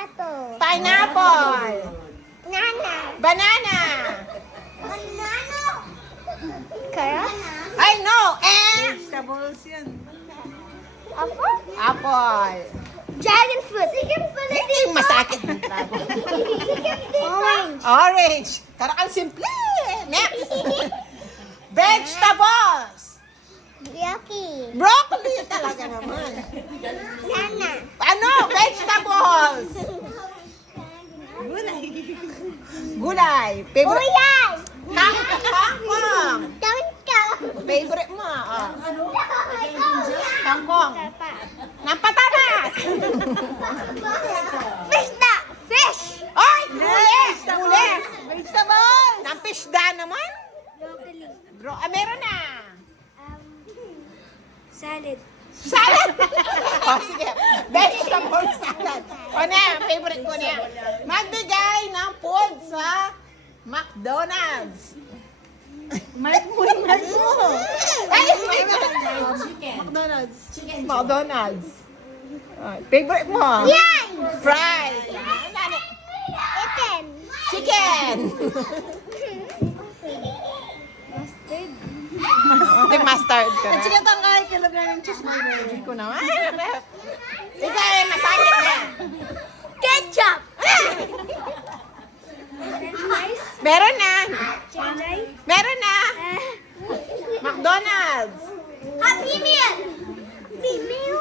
Apple. Pineapple. Banana. Banana. Banana. Carrot. Ay, no. Vegetables yan. Apple. Apple. Dragon fruit. Hindi masakit. Orange. Orange. Karakal simple. Next. Vegetables. Yucky. Broccoli talaga naman. Banana. Ano? Vegetables. Gulay. Favorite. Gulay. Kangkong. Kangkong. Favorite mo. Oh. Kangkong. Ng patatas. Pista. Fish. Ay! Huli! Huli! Vegetable! Ng pisda naman? Broccoli. Bro, meron na. Salad. Salad! O, sige. Vegetable salad. O na, favorite ko na. Magbigay ng food sa McDonald's. Mark mo. Ay, McDonald's. McDonald's. Favorite mo? Yan. Fries. Chicken. Chicken. Mustard. Hindi mustard ka At na. sige itong kahit kilagay ng cheeseburger. Hindi ko naman. Ikaw ay masakit na. Ketchup. Rice. Meron na. Chicken rice. Meron na. McDonald's. Happy Meal. Happy Meal.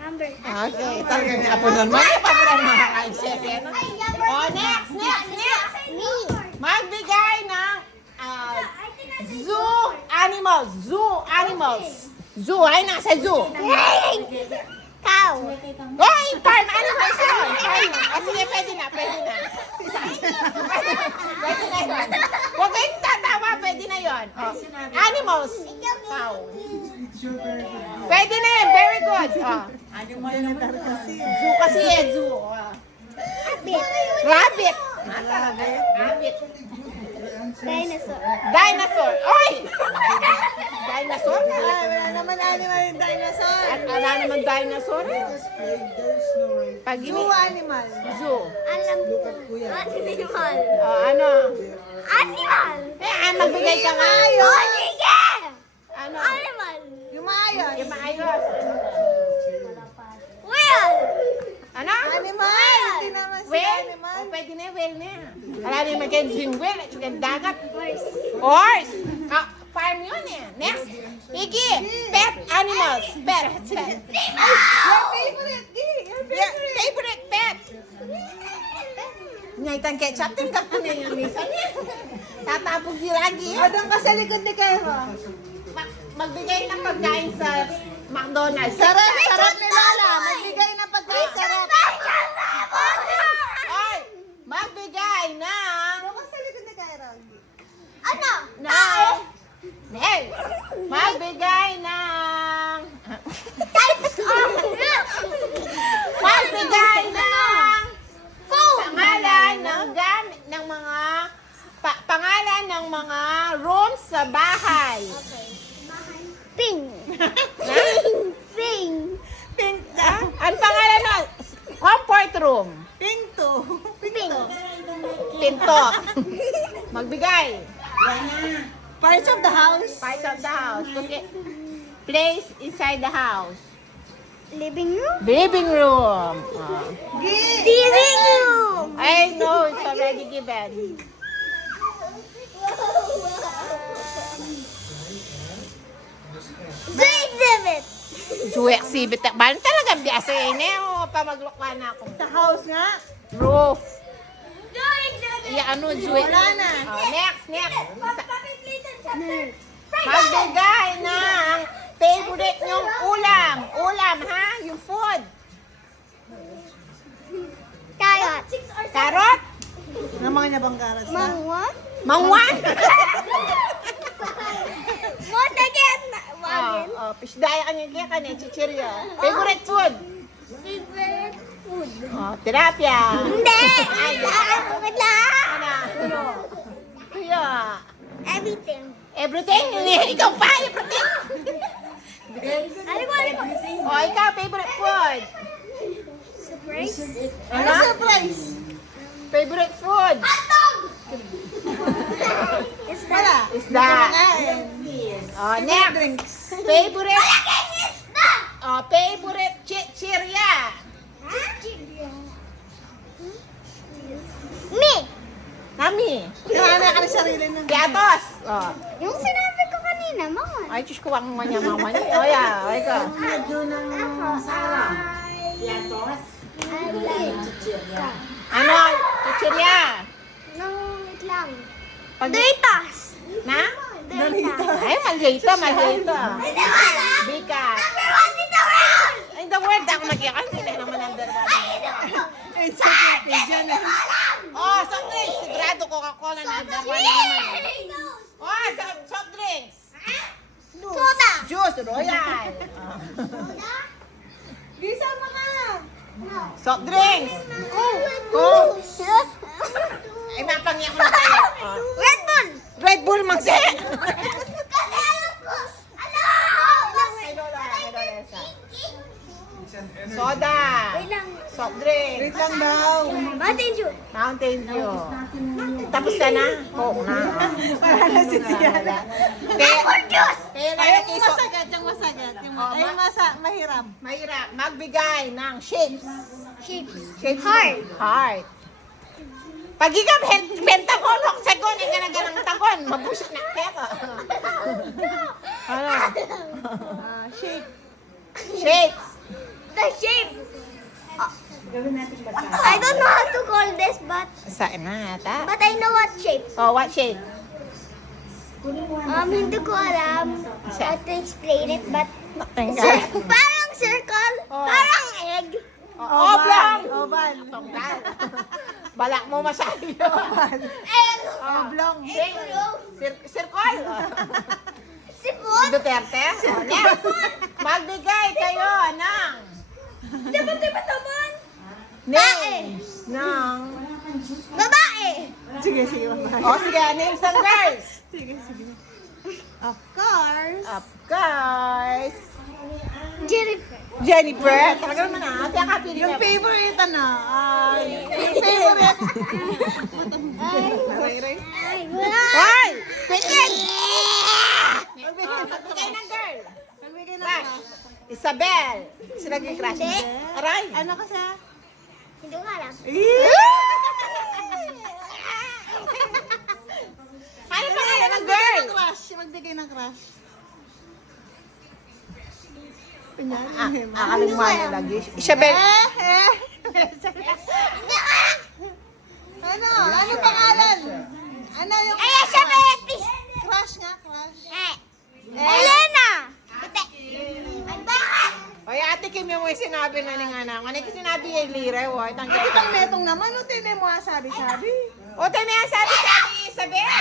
Hamburger. Okay, talagang napunan mo. Ano pa pala mga kain-second? Oh, next. Me. Magbigay ng zoo animals. Zoo, ay nasa zoo. Cow. Oy, farm animals yun. Sige, pwede na. Pwede na yun. Huwag kayong tatawa, pwede na yun. Oh. Animals. Cow. Pwede na yun, very good. Oh. Zoo kasi zoo. Oh. Rabbit. Rabbit. Dinosaur. Dinosaur. Oy! Dinosaur? Wala naman animal yung dinosaur. At wala naman dinosaur. Pag Zoo animal. Zoo. Alam ko. Animal. Ano? Animal. Magbigay ka nga. Oh, sige. Ano? Animal. Yung maayos. Yung maayos. Whale. Ano? Animal. Hindi naman si Whale? animal. O, pwede na, whale na. Wala naman kayo sing whale at saka dagat. Horse. Horse. Farm yun eh. Next. Iggy. Pet animals. Pet. Your favorite, Gi. Your Yeah, favorite. favorite pet. Ngayon ketchup, tingkap ko na yung misa niya. Tatapog yung lagi. O, doon ka sa likod ni Kero. Magbigay ng pagkain sa McDonald's. Sarap ni Lola. Magbigay na pagkain sarap. Ay! Magbigay ng... Doon ka sa likod ni Kero. Ano? Hey! Magbigay ng... Magbigay ng... Pangalan ng gamit ng mga... pangalan ng mga rooms sa bahay. Ping. Ping. Pink Ang pangalan nun? Comfort room. Pinto. Ping. Pinto. Magbigay. Parts of the house. Parts of the house. Okay. Place inside the house. Living room. Living room. Gi. Living room. I know, it's already given. Zoo exhibit. Zoo exhibit. Ba't talagang biasa yun eh? O, pamaglukwa na ako. Sa house nga. Roof. Zoo exhibit. Yeah, ano, zoo. Wala na. Next. Magbigay ng favorite nyong ulam. Ulam, ha? Yung food. Carrot. Carrot? Namang niya bang karas na? Mangwan. Mangwan? What again? Wagon. Pisdaya ka niya ka niya, chichirya. Favorite food? Favorite food. Tilapia. Hindi. Bakit lang? Ano? Tuyo. Everything. Everything? Ikaw pa, everything. Ano ko? Ikaw, favorite food? Surprise. Ano surprise? Rice. Favorite food? Isda. Wala. Isda. Kumakain. Oh, next. Drinks. Favorite, Isda. favorite chichirya. Me. Nami. Kailangan ka ng sarili ng... Piatos. Oh. Yung sinabi ko kanina, mama. Ay, Diyos ko, ang manya mama niya. Oh, yeah. Okay ka. Ano? Chichirya. Nang wait lang. Pag- Doritos. Na? Doritos. Ay, maldito, maldito. Hindi ko alam. Bigat. Number one in the world. In the world, ako mag-iakan. Hindi naman number one. Encyclopedia na. Oh, soft drinks. Sigurado Coca-Cola number one naman. Oh, soft drinks. Soda. Juice, Royal. Bisa mga. Soft drinks. Oh. Ay, mapangyak na tayo. Oh. Red Bull. Red Bull, magse. Kasi alam ko. Ano? Ay, Lola, isa. Soda. Wait lang. Soft drink. Wait lang daw. Mountain Dew. Mountain Dew. Tapos ka na? Coke na. Para na si Tiana. Apple juice. Kaya Ay, lang yung masagat, yung masagat. Ay, mahirap. mahirap magbigay ng shapes. Shapes. Shapes. Heart. Heart. Pag ikaw pentagon, hexagon, ika na ng tagon, mabusik na pera. Ano? Shape. Shapes. The shape. I don't know how to call this, Saan na ata? but I know what shape. Oh, what shape? Hindi ko alam how to explain it, but Tengah. parang circle, Oh. parang egg. Oblong. Oval. Tonggal. Balak mo masyado yun. Egg. Oblong. Egg. Circle. Sipon. Duterte. Oh, next. Magbigay kayo ng Diba naman? names ng... Babae. Sige, sige. Mamahal. Oh, sige, names ng girls. Sige, sige. Of course. Of course. Jennifer. Jennifer. Talaga naman ah. Kaya kapili Yung ka. favorite ano? Yung favorite. Ay, wala. Hoy! Quicken! Magbigay ng girl. Nagbigay na Crush. crush. Isabel. Sila naging crush. Hindi. Aray. Ano kasi? Hindi ko alam. Ano pa kaya ng girl? Crush. Magbigay ng crush. Akaling mo na lagi. Isabel. Ano? Ano pangalan? Ano yung... Ay, siya ba yung Crush nga, crush. Elena. Ate. Ay, bakit? Oy, ate Kim yung may sinabi na ng anak. Ano yung sinabi kay Lira? Oy, Itong metong naman, o tinin mo sabi-sabi. O, tayo na yan sabi Isabel.